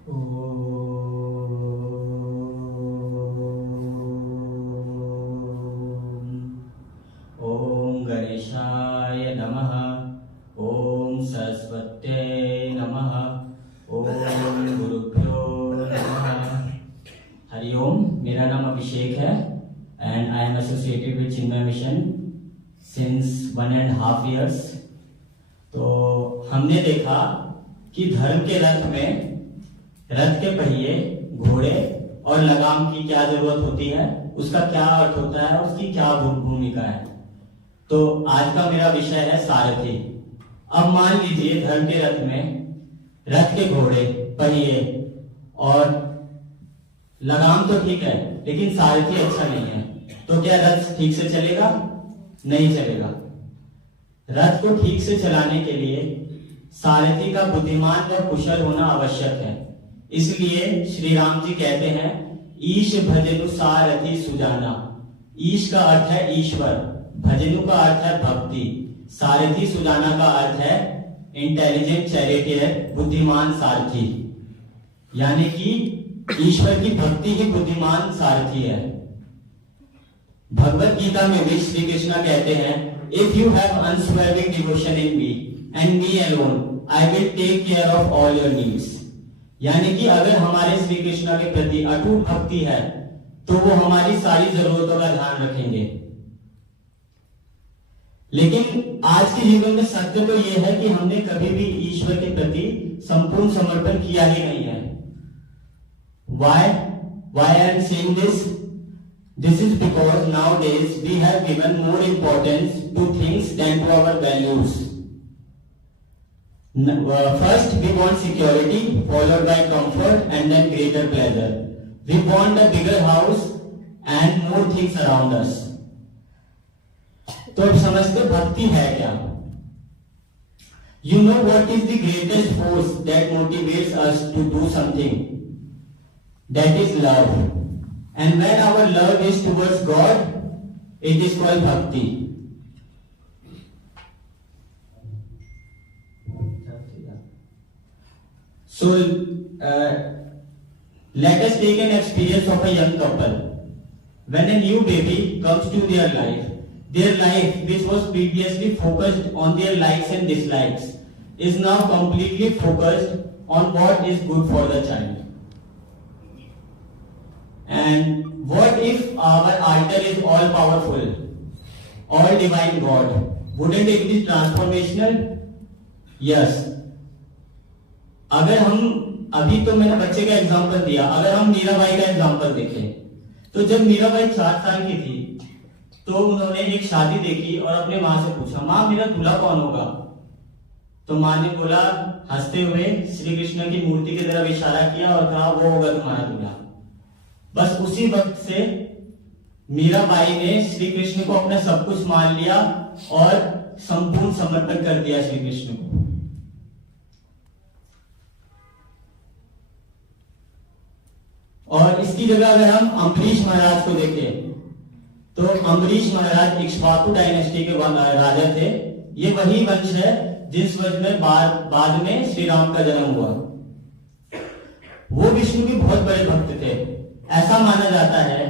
ओम गणेशाय नमः। ओम सरस्वत्यै नमः। ओम गुरुभ्यो नमः। हरिओम। मेरा नाम अभिषेक है and I am associated with Chinmay mission since 1.5 years। तो हमने देखा कि धर्म के रथ में रथ के पहिए, घोड़े और लगाम की क्या जरूरत होती है, उसका क्या अर्थ होता है, उसकी क्या भूमिका है। तो आज का मेरा विषय है सारथी। अब मान लीजिए धर्म के रथ में रथ के घोड़े, पहिए और लगाम तो ठीक है, लेकिन सारथी अच्छा नहीं है, तो क्या रथ ठीक से चलेगा? नहीं चलेगा। रथ को ठीक से चलाने के लिए सारथी का बुद्धिमान और कुशल होना आवश्यक है। इसलिए श्री राम जी कहते हैं, ईश भजनु सारथी सुजाना। ईश का अर्थ है ईश्वर, भजनु का अर्थ है भक्ति, सारथी सुजाना का अर्थ है इंटेलिजेंट चैरिटियर, बुद्धिमान सारथी। यानी कि ईश्वर की भक्ति ही बुद्धिमान सारथी है। भगवत गीता में भी श्री कृष्ण कहते हैं, if you have unswerving devotion in me and me alone, I will take care of all your needs. यानी कि अगर हमारे श्री कृष्ण के प्रति अटूट भक्ति है तो वो हमारी सारी जरूरतों का ध्यान रखेंगे। लेकिन आज के जीवन में सत्य तो यह है कि हमने कभी भी ईश्वर के प्रति संपूर्ण समर्पण किया ही नहीं है। Why I am saying this? This is because nowadays we have given more importance to things than to our values. First we want security, followed by comfort and then greater pleasure. We want a bigger house and more things around us. तो अब समझते भक्ति है क्या? You know what is the greatest force that motivates us to do something? That is love. And when our love is towards God, it is called bhakti. So, let us take an experience of a young couple. When a new baby comes to their life which was previously focused on their likes and dislikes is now completely focused on what is good for the child. And what if our altar is all powerful, all divine God? Wouldn't it be transformational? Yes. अगर हम अभी तो मैंने बच्चे का example दिया, अगर हम मीराबाई का एग्जांपल देखें तो जब मीराबाई 4 साल की थी तो उन्होंने एक शादी देखी और अपने माँ से पूछा, माँ मेरा दूल्हा कौन होगा? तो माँ ने बोला, हंसते हुए श्री कृष्ण की मूर्ति की तरफ इशारा किया और कहा, वो होगा तुम्हारा दूल्हा। बस उसी वक्त से मीराबाई ने श्री कृष्ण को अपना सब कुछ मान लिया और संपूर्ण समर्पण कर दिया श्री कृष्ण को। और इसकी जगह अगर हम अम्बरीश महाराज को देखें तो अम्बरीश महाराज इक्ष्वाकु डायनेस्टी के राजा थे। ये वही वंश है जिस वंश में बाद में श्री राम का जन्म हुआ। वो विष्णु के बहुत बड़े भक्त थे। ऐसा माना जाता है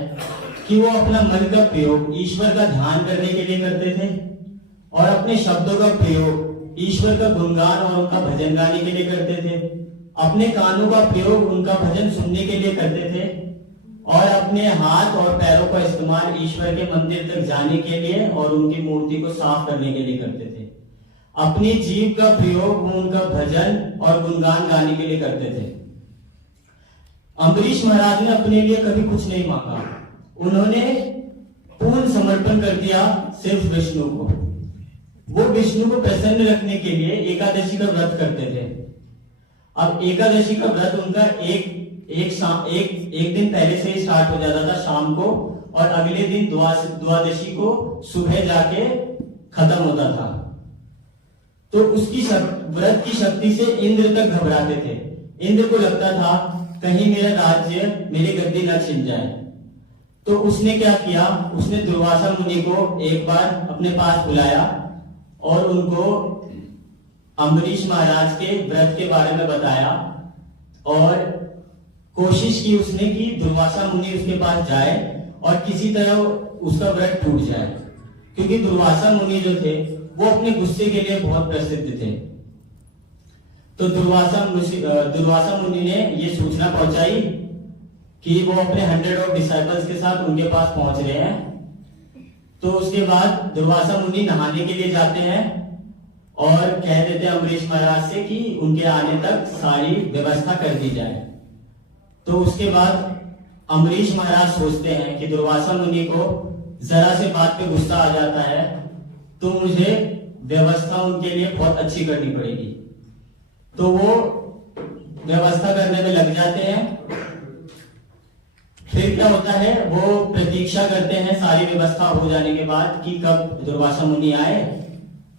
कि वो अपना मन का प्रयोग ईश्वर का ध्यान करने के लिए करते थे और अपने शब्दों का प्रयोग ईश्वर का गुणगान और उनका भजन गाने के लिए करते थे। अपने कानों का प्रयोग उनका भजन सुनने के लिए करते थे और अपने हाथ और पैरों का इस्तेमाल ईश्वर के मंदिर तक जाने के लिए और उनकी मूर्ति को साफ करने के लिए करते थे। अपनी जीभ का प्रयोग वो उनका भजन और गुणगान गाने के लिए करते थे। अम्बरीश महाराज ने अपने लिए कभी कुछ नहीं मांगा। उन्होंने पूर्ण समर्पण कर दिया सिर्फ विष्णु को। वो विष्णु को प्रसन्न रखने के लिए एकादशी का व्रत करते थे। अब एकादशी का व्रत उनका एक दिन पहले से ही स्टार्ट हो जाता था शाम को, और अगले दिन द्वादशी को सुबह जाके खत्म होता था। तो उसकी व्रत की शक्ति से इंद्र तक घबराते थे। इंद्र को लगता था कहीं मेरा राज्य, मेरी गद्दी न छिन जाए। तो उसने क्या किया, उसने दुर्वासा मुनि को एक बार अपने पास बुलाया और उनको अम्बरीश महाराज के व्रत के बारे में बताया और कोशिश की उसने कि दुर्वासा मुनि उसके पास जाए और किसी तरह उसका व्रत टूट जाए, क्योंकि दुर्वासा मुनि जो थे वो अपने गुस्से के लिए बहुत प्रसिद्ध थे। तो दुर्वासा मुनि ने ये सूचना पहुंचाई कि वो अपने 100 ऑफ डिसाइपल्स के साथ उनके पास पहुंच रहे हैं। तो उसके बाद दुर्वासा मुनि नहाने के लिए जाते हैं और कह देते हैं अम्बरीश महाराज से कि उनके आने तक सारी व्यवस्था कर दी जाए। तो उसके बाद अम्बरीश महाराज सोचते हैं कि दुर्वासा मुनि को जरा से बात पे गुस्सा आ जाता है, तो मुझे व्यवस्था उनके लिए बहुत अच्छी करनी पड़ेगी। तो वो व्यवस्था करने में लग जाते हैं। फिर क्या होता है, वो प्रतीक्षा करते हैं सारी व्यवस्था हो जाने के बाद कि कब दुर्वासा मुनि आए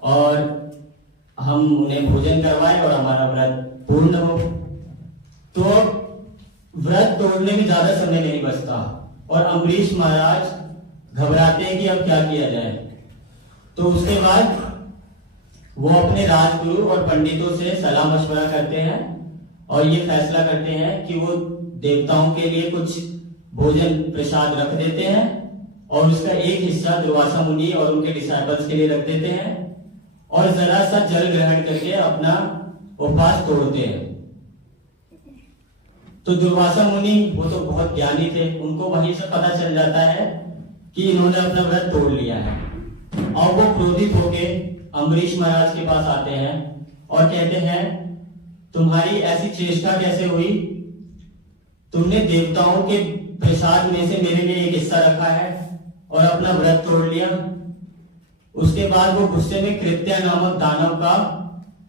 और हम उन्हें भोजन करवाएं और हमारा व्रत पूर्ण हो। तो व्रत तोड़ने में ज्यादा समय नहीं बचता और अम्बरीश महाराज घबराते हैं कि अब क्या किया जाए। तो उसके बाद वो अपने राजगुरु और पंडितों से सलाह मशवरा करते हैं और ये फैसला करते हैं कि वो देवताओं के लिए कुछ भोजन प्रसाद रख देते हैं और उसका एक हिस्सा दुर्वासा मुनि और उनके डिसाइपल्स के लिए रख देते हैं और जरा सा जल ग्रहण करके अपना उपवास तोड़ते हैं। तो दुर्वासा मुनि वो तो बहुत ज्ञानी थे, उनको वहीं से पता चल जाता है कि इन्होंने अपना व्रत तोड़ लिया है और वो क्रोधित होके अम्बरीश महाराज के पास आते हैं और कहते हैं तुम्हारी ऐसी चेष्टा कैसे हुई, तुमने देवताओं के प्रसाद में से मेरे लिए एक हिस्सा रखा है और अपना व्रत तोड़ लिया। उसके बाद वो गुस्से में कृत्या नामक दानव का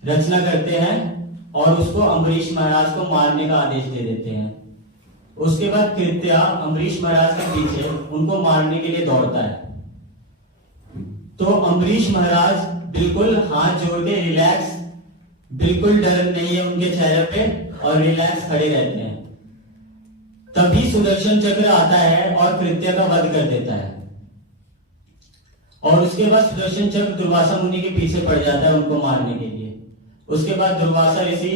रचना करते हैं और उसको अम्बरीश महाराज को मारने का आदेश दे देते हैं। उसके बाद कृत्या अम्बरीश महाराज के पीछे उनको मारने के लिए दौड़ता है। तो अम्बरीश महाराज बिल्कुल हाथ जोड़ के रिलैक्स, बिल्कुल डर नहीं है उनके चेहरे पे और रिलैक्स खड़े रहते हैं। तभी सुदर्शन चक्र आता है और कृत्या का वध कर देता है और उसके बाद सुदर्शन चक्र दुर्वासा मुनि के पीछे पड़ जाता है उनको मारने के लिए। उसके बाद दुर्वासा ऋषि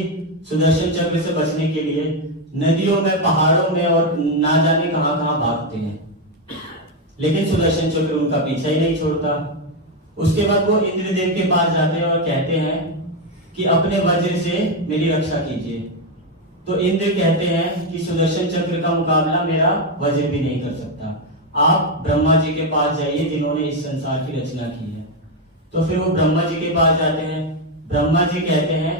सुदर्शन चक्र से बचने के लिए नदियों में, पहाड़ों में और ना जाने कहां कहां भागते हैं, लेकिन सुदर्शन चक्र उनका पीछा ही नहीं छोड़ता। उसके बाद वो इंद्रदेव के पास जाते हैं और कहते हैं कि अपने वज्र से मेरी रक्षा कीजिए। तो इंद्र कहते हैं कि सुदर्शन चक्र का मुकाबला मेरा वज्र भी नहीं कर सकता, आप ब्रह्मा जी के पास जाइए जिन्होंने इस संसार की रचना की है। तो फिर वो ब्रह्मा जी के पास जाते हैं। ब्रह्मा जी कहते हैं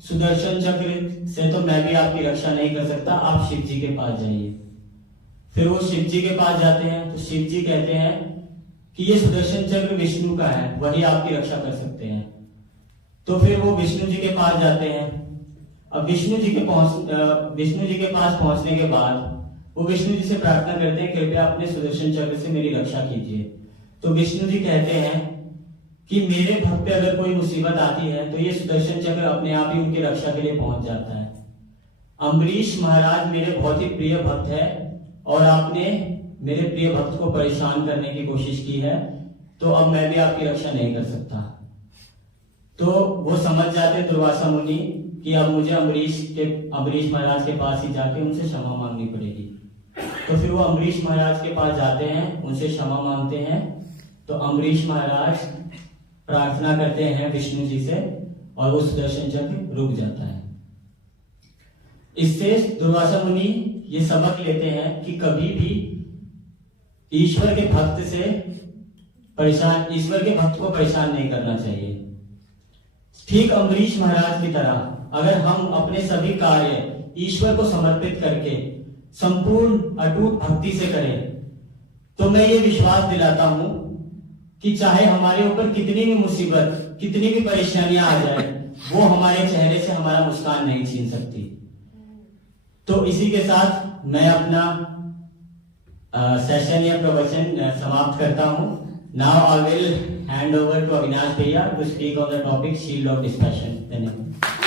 सुदर्शन चक्र से तो मैं भी आपकी रक्षा नहीं कर सकता, आप शिव जी के पास जाइए। फिर वो शिव जी के पास जाते हैं तो शिव जी कहते हैं कि ये सुदर्शन चक्र विष्णु का है, वही आपकी रक्षा कर सकते हैं। तो फिर वो विष्णु जी के पास जाते हैं। अब विष्णु जी के पास पहुंचने के बाद वो विष्णु जी से प्रार्थना करते हैं कृपया अपने सुदर्शन चक्र से मेरी रक्षा कीजिए। तो विष्णु जी कहते हैं कि मेरे भक्त पे अगर कोई मुसीबत आती है तो ये सुदर्शन चक्र अपने आप ही उनकी रक्षा के लिए पहुंच जाता है। अम्बरीश महाराज मेरे बहुत ही प्रिय भक्त है और आपने मेरे प्रिय भक्त को परेशान करने की कोशिश की है, तो अब मैं भी आपकी रक्षा नहीं कर सकता। तो वो समझ जाते दुर्वासा मुनि कि अब मुझे अम्बरीश महाराज के पास ही जाके उनसे क्षमा मांगनी पड़ेगी। तो फिर वो अम्बरीश महाराज के पास जाते हैं, उनसे क्षमा मांगते हैं। तो अम्बरीश महाराज प्रार्थना करते हैं विष्णु जी से और वो सुदर्शन चक्र रुक जाता है। इससे दुर्वासा मुनि ये सबक लेते हैं कि कभी भी ईश्वर के भक्त को परेशान नहीं करना चाहिए। ठीक अम्बरीश महाराज की तरह अगर हम अपने सभी कार्य ईश्वर को समर्पित करके संपूर्ण अटूट भक्ति से करें तो मैं ये विश्वास दिलाता हूं कि चाहे हमारे ऊपर कितनी भी मुसीबत, कितनी भी परेशानियां आ जाए, वो हमारे चेहरे से हमारा मुस्कान नहीं छीन सकती। तो इसी के साथ मैं अपना सेशन या प्रवचन समाप्त करता हूं। Now I will hand over to Avinash भैया to speak on the topic shield of dispassion. धन्यवाद।